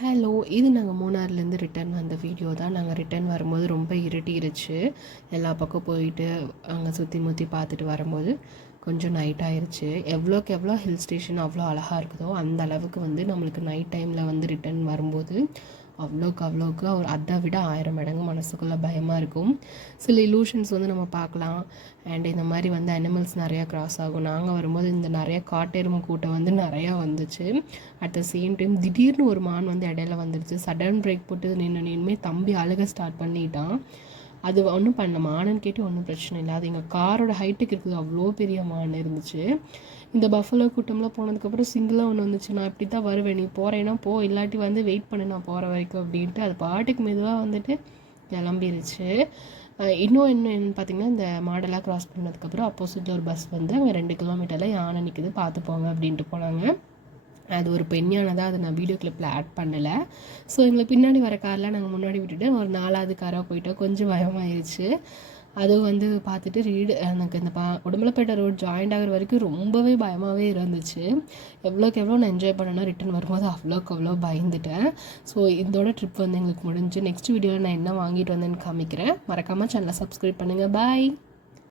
Hello, இது நாங்கள் மூணாறுலேருந்து return வந்த வீடியோ தான். நாங்கள் ரிட்டர்ன் வரும்போது ரொம்ப இருட்டிருச்சு. எல்லா பக்கம் போயிட்டு அங்கே சுற்றி முற்றி பார்த்துட்டு வரும்போது கொஞ்சம் நைட் ஆயிடுச்சு. எவ்வளோக்கு எவ்வளோ ஹில் ஸ்டேஷன் அவ்வளோ அழகாக இருக்குதோ அந்த அளவுக்கு நம்மளுக்கு நைட் டைமில் ரிட்டர்ன் வரும்போது அவ்வளோக்கு அதை விட 1000 மடங்கு மனசுக்குள்ளே பயமாக இருக்கும். சில இலூஷன்ஸ் நம்ம பார்க்கலாம். அண்ட் இந்த மாதிரி அனிமல்ஸ் நிறையா க்ராஸ் ஆகும். நாங்கள் வரும்போது இந்த நிறையா காட்டெருமை கூட்டம் நிறையா வந்துச்சு. அட் த சேம் டைம் திடீர்னு ஒரு மான் இடையில வந்துடுச்சு. சடன் பிரேக் போட்டு நின்றுமே தம்பி அழுக ஸ்டார்ட் பண்ணிட்டான். அது ஒன்றும் பண்ணல, மானுன்னு கேட்டு ஒன்றும் பிரச்சனை இல்லை. அது எங்கள் காரோட ஹைட்டுக்கு இருக்குது, அவ்வளோ பெரிய மான் இருந்துச்சு. இந்த பஃபலோ கூட்டம்லாம் போனதுக்கப்புறம் சிங்கிளாக ஒன்று வந்துச்சு. நான் இப்படி தான் வருவேன், நீ போகிறேன்னா போ, இல்லாட்டி வெயிட் பண்ணு நான் போகிற வரைக்கும் அப்படின்ட்டு அது பாட்டுக்கு மெதுவாக கிளம்பிருச்சு. இன்னும் என்னன்னு பார்த்தீங்கன்னா, இந்த மாடலாக க்ராஸ் பண்ணதுக்கப்புறம் அப்போசிட்டில் ஒரு பஸ் அங்கே 2 கிலோமீட்டரில் யானை நிற்குது, பார்த்து போங்க அப்படின்ட்டு போனாங்க. அது ஒரு பெண் யானை தான், அதை நான் வீடியோ கிளிப்பில் ஆட் பண்ணலை. ஸோ எங்களை பின்னாடி வர காரில் நாங்கள் முன்னாடி விட்டுட்டு ஒரு 4வது காராக போயிட்டோம். கொஞ்சம் பயமாயிருச்சு. அதுவும் பார்த்துட்டு எனக்கு இந்த உடுமலைப்பேட்டை ரோட் ஜாயிண்ட் ஆகிற வரைக்கும் ரொம்பவே பயமாகவே இருந்துச்சு. எவ்வளோக்கு எவ்வளோ நான் என்ஜாய் பண்ணேன்னா ரிட்டன் வரும்போது அவ்வளோ பயந்துட்டேன். ஸோ இதோட ட்ரிப் எங்களுக்கு முடிஞ்சு. நெக்ஸ்ட் வீடியோவில் நான் என்ன வாங்கிட்டு வந்தேன்னு காமிக்கிறேன். மறக்காமல் சேனலை சப்ஸ்கிரைப் பண்ணுங்கள். பாய்.